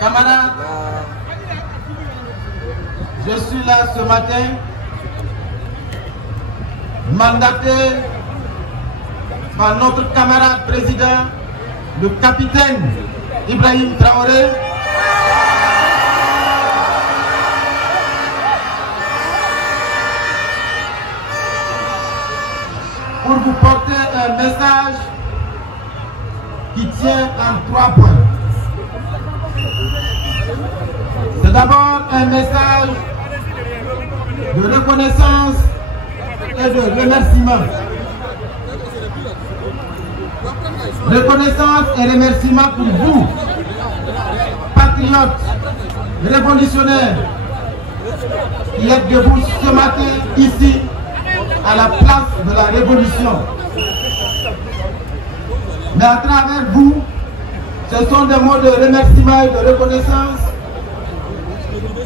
Camarades, je suis là ce matin, mandaté par notre camarade président, le capitaine Ibrahim Traoré, pour vous porter un message qui tient en 3 points. C'est d'abord un message de reconnaissance et de remerciement. Reconnaissance et remerciement pour vous, patriotes, révolutionnaires, qui êtes debout ce matin ici, à la place de la révolution. Mais à travers vous, ce sont des mots de remerciement et de reconnaissance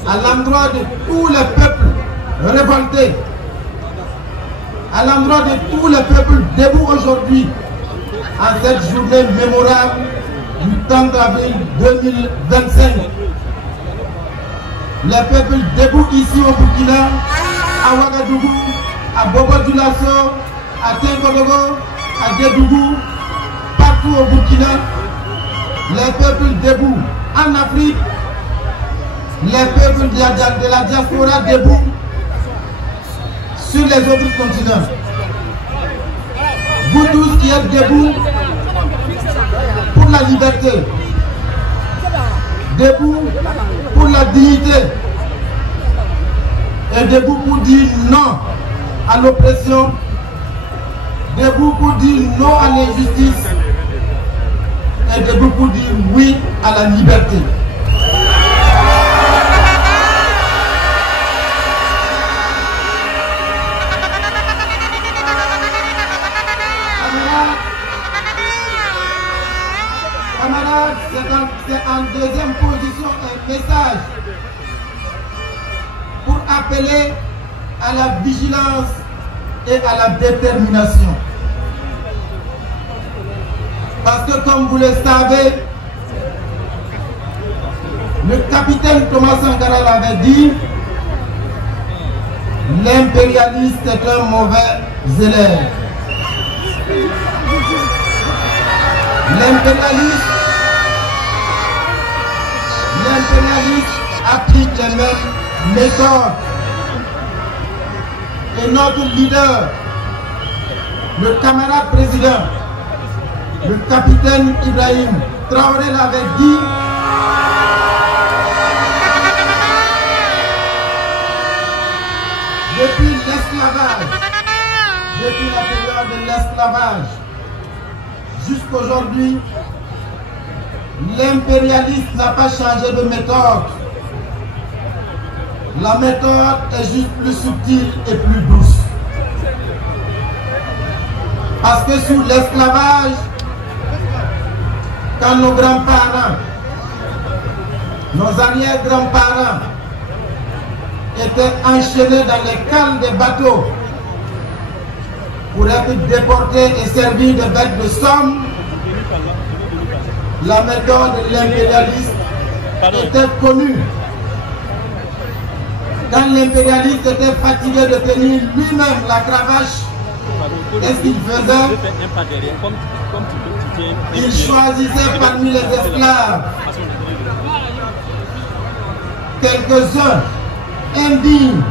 à l'endroit de tous les peuples révoltés, à l'endroit de tous les peuples debout aujourd'hui, en cette journée mémorable du 30 avril 2025. Les peuples debout ici au Burkina, à Ouagadougou, à Bobo-Dioulasso, à Tinkodogo, à Guédougou, partout au Burkina, les peuples debout en Afrique, les peuples de la diaspora debout sur les autres continents. Vous tous qui êtes debout pour la liberté, debout pour la dignité et debout pour dire non à l'oppression, debout pour dire non à l'injustice et debout pour dire oui à la liberté. Camarades, c'est en deuxième position un message pour appeler à la vigilance et à la détermination. Parce que comme vous le savez, le capitaine Thomas Sankara l'avait dit, l'impérialiste est un mauvais élève. L'impérialiste applique les mêmes méthodes. Et notre leader, le camarade président, le capitaine Ibrahim Traoré l'avait dit, depuis l'esclavage, depuis la période de l'esclavage, jusqu'aujourd'hui, l'impérialiste n'a pas changé de méthode. La méthode est juste plus subtile et plus douce. Parce que sous l'esclavage, quand nos grands-parents, nos arrière-grands-parents étaient enchaînés dans les cales des bateaux pour être déportés et servis de bêtes de somme, la méthode de l'impérialiste était connue. Quand l'impérialiste était fatigué de tenir lui-même la cravache, qu'est-ce qu'il faisait? Il choisissait parmi les esclaves quelques-uns indignes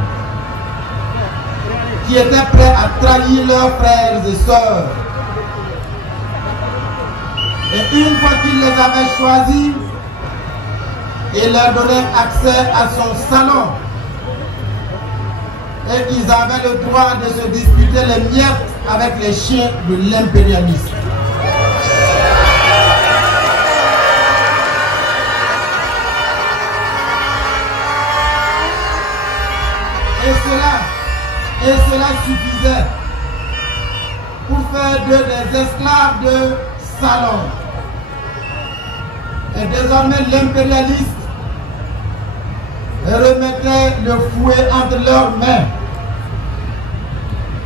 qui étaient prêts à trahir leurs frères et sœurs. Et une fois qu'il les avait choisis, il leur donnait accès à son salon. Et ils avaient le droit de se disputer les miettes avec les chiens de l'impérialisme. Et cela suffisait pour faire d'eux des esclaves de salon. Et désormais l'impérialiste remettait le fouet entre leurs mains.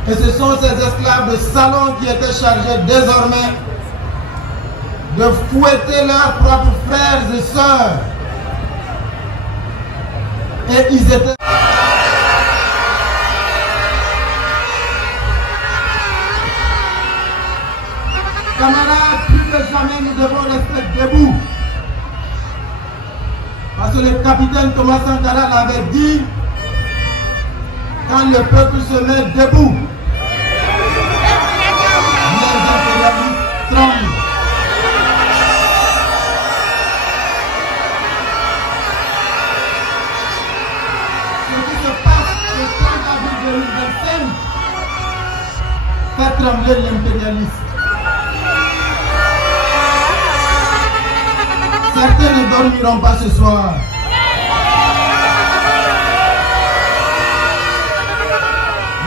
Et ce sont ces esclaves de salon qui étaient chargés désormais de fouetter leurs propres frères et sœurs. Et ils étaient... Camarades, plus que jamais nous devons rester debout. Parce que le capitaine Thomas Sankara l'avait dit, quand le peuple se met debout, les impérialistes tremblent. Ce qui se passe le 30 avril 2025 fait trembler l'impérialiste. Certains ne dormiront pas ce soir.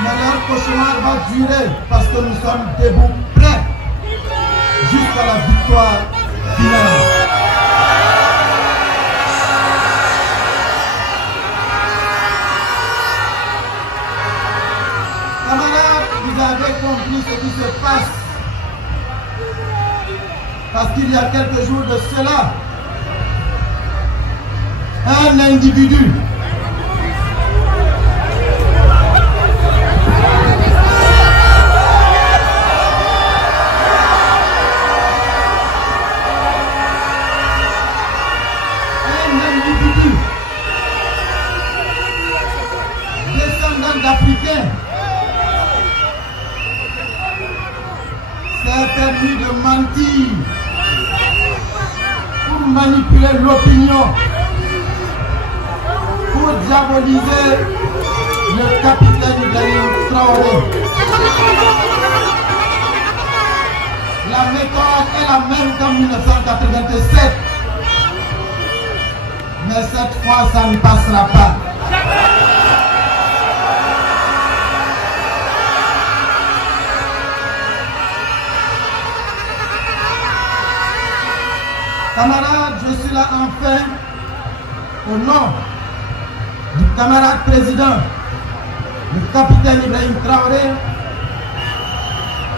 Mais leur cauchemar va durer parce que nous sommes debout, prêts jusqu'à la victoire finale. Camarades, vous avez compris ce qui se passe. Parce qu'il y a quelques jours de cela, un individu descendant d'Africains s'est permis de mentir pour manipuler l'opinion, pour diaboliser le capitaine Ibrahim Traoré. La méthode est la même qu'en 1987. Mais cette fois, ça ne passera pas. Camarades, je suis là enfin au nom du camarade président, le capitaine Ibrahim Traoré,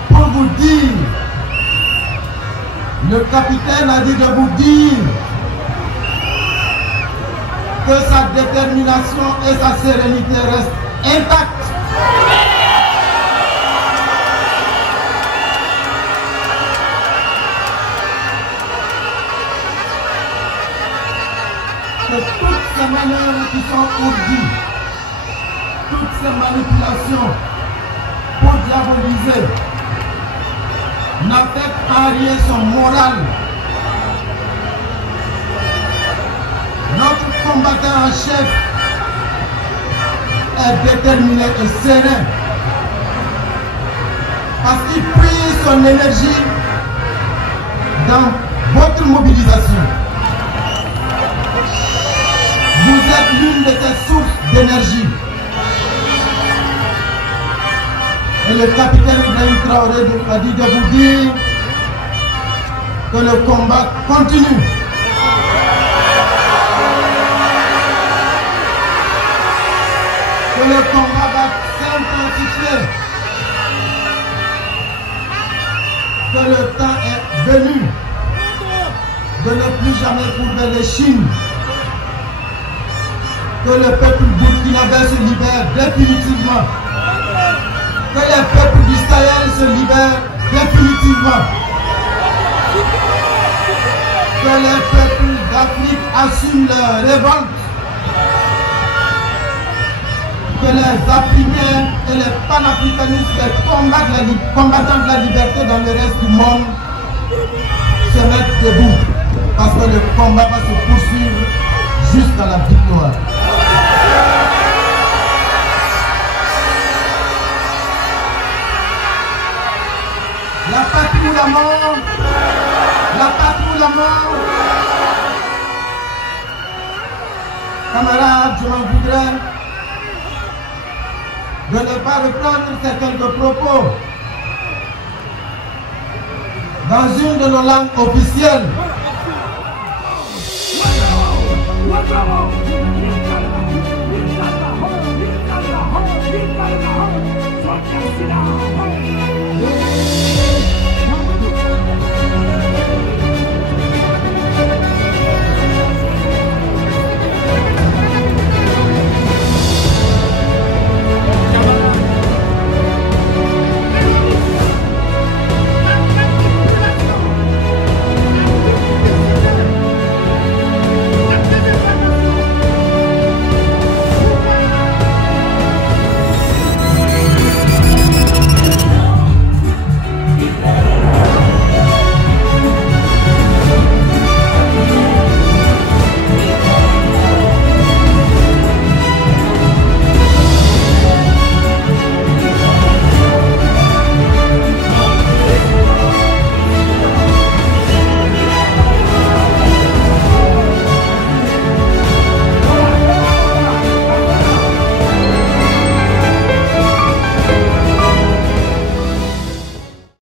pour vous dire, le capitaine a dit de vous dire que sa détermination et sa sérénité restent intactes. Que toutes ces manœuvres qui sont ourdies, toutes ces manipulations pour diaboliser n'affectent en rien son moral. Notre combattant en chef est déterminé et serein parce qu'il puise son énergie dans votre mobilisation. Vous êtes l'une de ces sources d'énergie. Et le capitaine Ibrahim Traoré a dit de vous dire que le combat continue. Que le combat va s'intensifier. Que le temps est venu de ne plus jamais courber les chines. Que le peuple burkinabé se libère définitivement. Que les peuples du Sahel se libèrent définitivement. Que les peuples d'Afrique assument leur révolte. Que les Africains et les panafricanistes, les combattants de la liberté dans le reste du monde se mettent debout. Parce que le combat va se poursuivre jusqu'à la victoire. La patrie ou la mort, la patrie ou la mort. Camarades, je m'en voudrais de ne pas reprendre ces quelques propos dans une de nos langues officielles.